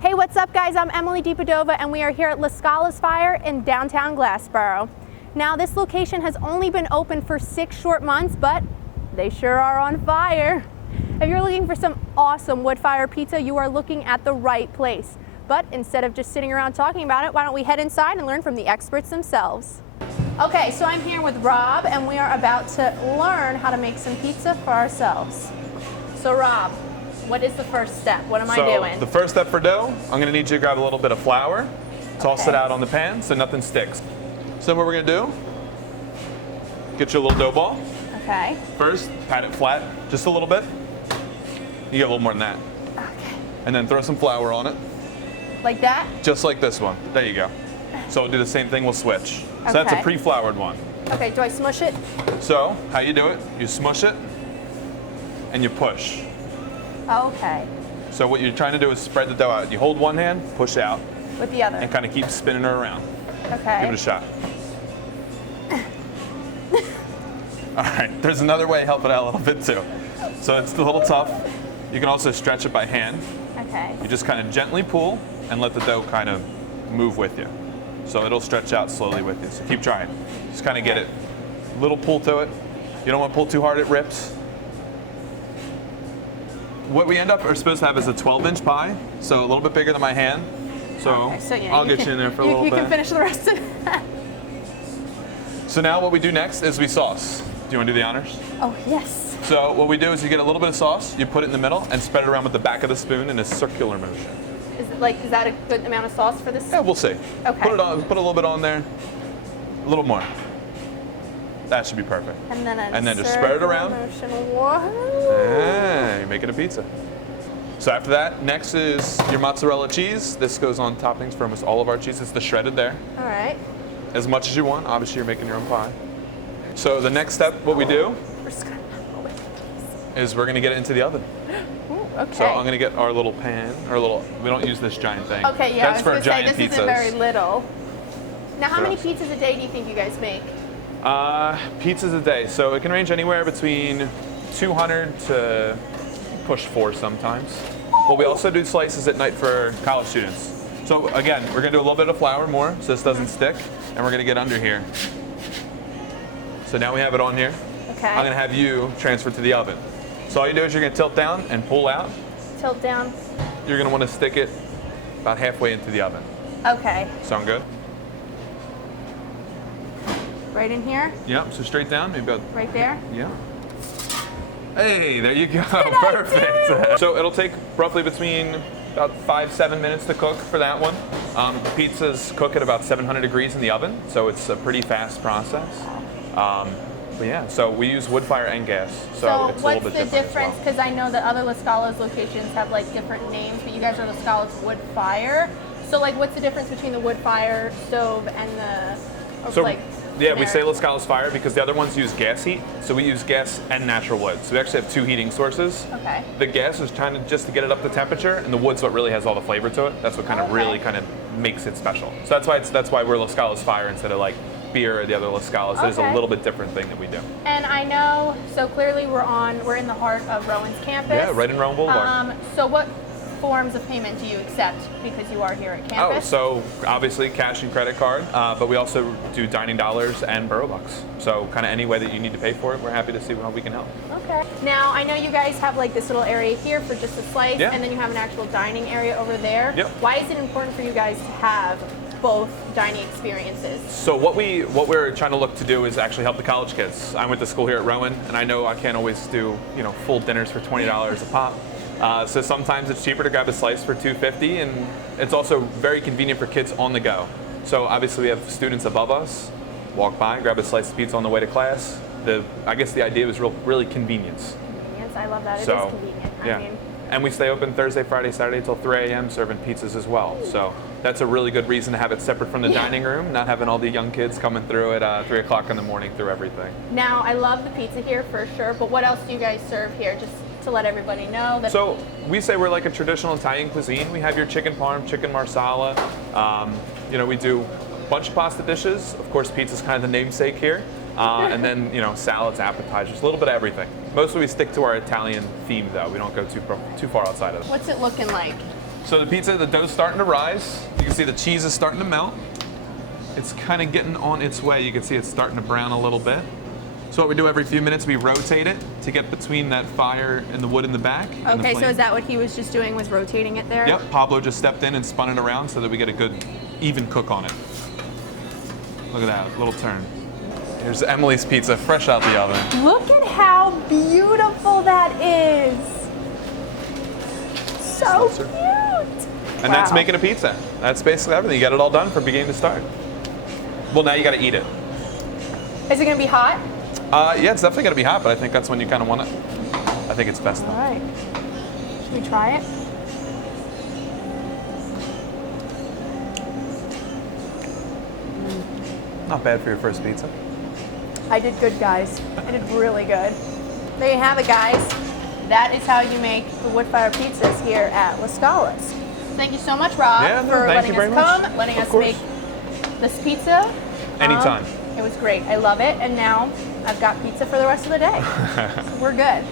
Hey, what's up guys? I'm Emily DiPadova and we are here at Lascala's Fire in downtown Glassboro. Now this location has only been open for 6 short months, but they sure are on fire. If you're looking for some awesome wood fire pizza, you are looking at the right place. But instead of just sitting around talking about it, why don't we head inside and learn from the experts themselves. Okay, so I'm here with Rob and we are about to learn how to make some pizza for ourselves. So Rob, what is the first step? What am I doing? The first step for dough, I'm gonna need you to grab a little bit of flour, toss it out on the pan so nothing sticks. So what we're gonna do, get you a little dough ball. Okay. First, pat it flat, just a little bit. You get a little more than that. Okay. And then throw some flour on it. Like that? Just like this one. There you go. So we'll do the same thing, we'll switch. So that's a pre-floured one. Okay, do I smush it? So, how you do it, you smush it and you push. Okay. So what you're trying to do is spread the dough out. You hold one hand, push out. With the other? And kind of keep spinning her around. Okay. Give it a shot. All right, there's another way to help it out a little bit too. So it's a little tough. You can also stretch it by hand. Okay. You just kind of gently pull and let the dough kind of move with you. So it'll stretch out slowly with you. So keep trying. Just kind of get it. Little pull to it. You don't want to pull too hard, it rips. What we end up are supposed to have is a 12-inch pie, so a little bit bigger than my hand. So, I'll get you in there for a little bit. You can finish the rest of that. So now what we do next is we sauce. Do you want to do the honors? Oh, yes. So what we do is you get a little bit of sauce, you put it in the middle, and spread it around with the back of the spoon in a circular motion. Is that a good amount of sauce for this? Yeah, we'll see. Okay. Put a little bit on there, a little more. That should be perfect. And then just spread it around. Yeah, you're making a pizza. So after that, next is your mozzarella cheese. This goes on toppings for almost all of our cheese. It's the shredded there. All right. As much as you want. Obviously, you're making your own pie. So the next step, what we do is we're gonna get it into the oven. Ooh, okay. So I'm gonna get our little pan, we don't use this giant thing. Okay, yeah, That's for giant this pizzas. isn't very little. Now, how many pizzas a day do you think you guys make? Pizzas a day. So it can range anywhere between 200 to push 4 sometimes. But we also do slices at night for college students. So again, we're gonna do a little bit of flour more so this doesn't stick, and we're gonna get under here. So now we have it on here. Okay. I'm gonna have you transfer to the oven. So all you do is you're gonna tilt down and pull out. Tilt down. You're gonna wanna stick it about halfway into the oven. Okay. Sound good? Right in here? Yep, so straight down, maybe about... Right there? Yeah. Hey, there you go, perfect. So it'll take roughly between about 5-7 minutes to cook for that one. Pizzas cook at about 700 degrees in the oven, so it's a pretty fast process. But yeah, so we use wood fire and gas, so it's a little bit different. What's the difference? Because I know that other Lascala's locations have like different names, but you guys are Lascala's wood fire. So like, what's the difference between the wood fire stove and the Yeah, we say Lascala's Fire because the other ones use gas heat, so we use gas and natural wood. So we actually have 2 heating sources. Okay. The gas is trying to just to get it up to temperature, and the wood's what really has all the flavor to it. That's what kind of really kind of makes it special. So that's why we're Lascala's Fire instead of like beer or the other Lascala's. Okay. It is a little bit different thing that we do. And I know, so clearly we're in the heart of Rowan's campus. Yeah, right in Rowan Boulevard. So what forms of payment do you accept because you are here at campus? Oh, so obviously cash and credit card, but we also do dining dollars and Borough Bucks. So kind of any way that you need to pay for it, we're happy to see how we can help. Okay. Now, I know you guys have like this little area here for just a slice, and then you have an actual dining area over there. Yep. Why is it important for you guys to have both dining experiences? So what we're trying to look to do is actually help the college kids. I went to school here at Rowan, and I know I can't always do full dinners for $20 a pop. So sometimes it's cheaper to grab a slice for $2.50, and it's also very convenient for kids on the go. So obviously we have students above us, walk by, grab a slice of pizza on the way to class. I guess the idea was really convenience. Convenience, I love that. It is convenient. Yeah. And we stay open Thursday, Friday, Saturday till 3 a.m. serving pizzas as well. So that's a really good reason to have it separate from the dining room, not having all the young kids coming through at 3 o'clock in the morning through everything. Now, I love the pizza here for sure, but what else do you guys serve here? Just to let everybody know that. So we say we're like a traditional Italian cuisine. We have your chicken parm, chicken marsala. We do a bunch of pasta dishes. Of course, pizza's kind of the namesake here. And then, salads, appetizers, a little bit of everything. Mostly we stick to our Italian theme, though. We don't go too far outside of it. What's it looking like? So the dough's starting to rise. You can see the cheese is starting to melt. It's kind of getting on its way. You can see it's starting to brown a little bit. So what we do every few minutes, we rotate it to get between that fire and the wood in the back. Okay, so is that what he was just doing, was rotating it there? Yep, Pablo just stepped in and spun it around so that we get a good, even cook on it. Look at that, little turn. Here's Emily's pizza, fresh out the oven. Look at how beautiful that is. So cute. And that's making a pizza. That's basically everything. You got it all done from beginning to start. Well, now you got to eat it. Is it gonna be hot? Yeah, it's definitely gonna be hot, but I think that's when you kind of want it. I think it's best though. All right. Should we try it? Not bad for your first pizza. I did good, guys. I did really good. There you have it, guys. That is how you make the wood fire pizzas here at Lascala's. Thank you so much, Rob, for letting us come, letting us make this pizza. Anytime. It was great. I love it. And now I've got pizza for the rest of the day. So we're good.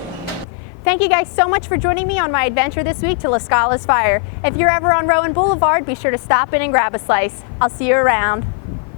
Thank you guys so much for joining me on my adventure this week to Lascala's Fire. If you're ever on Rowan Boulevard, be sure to stop in and grab a slice. I'll see you around.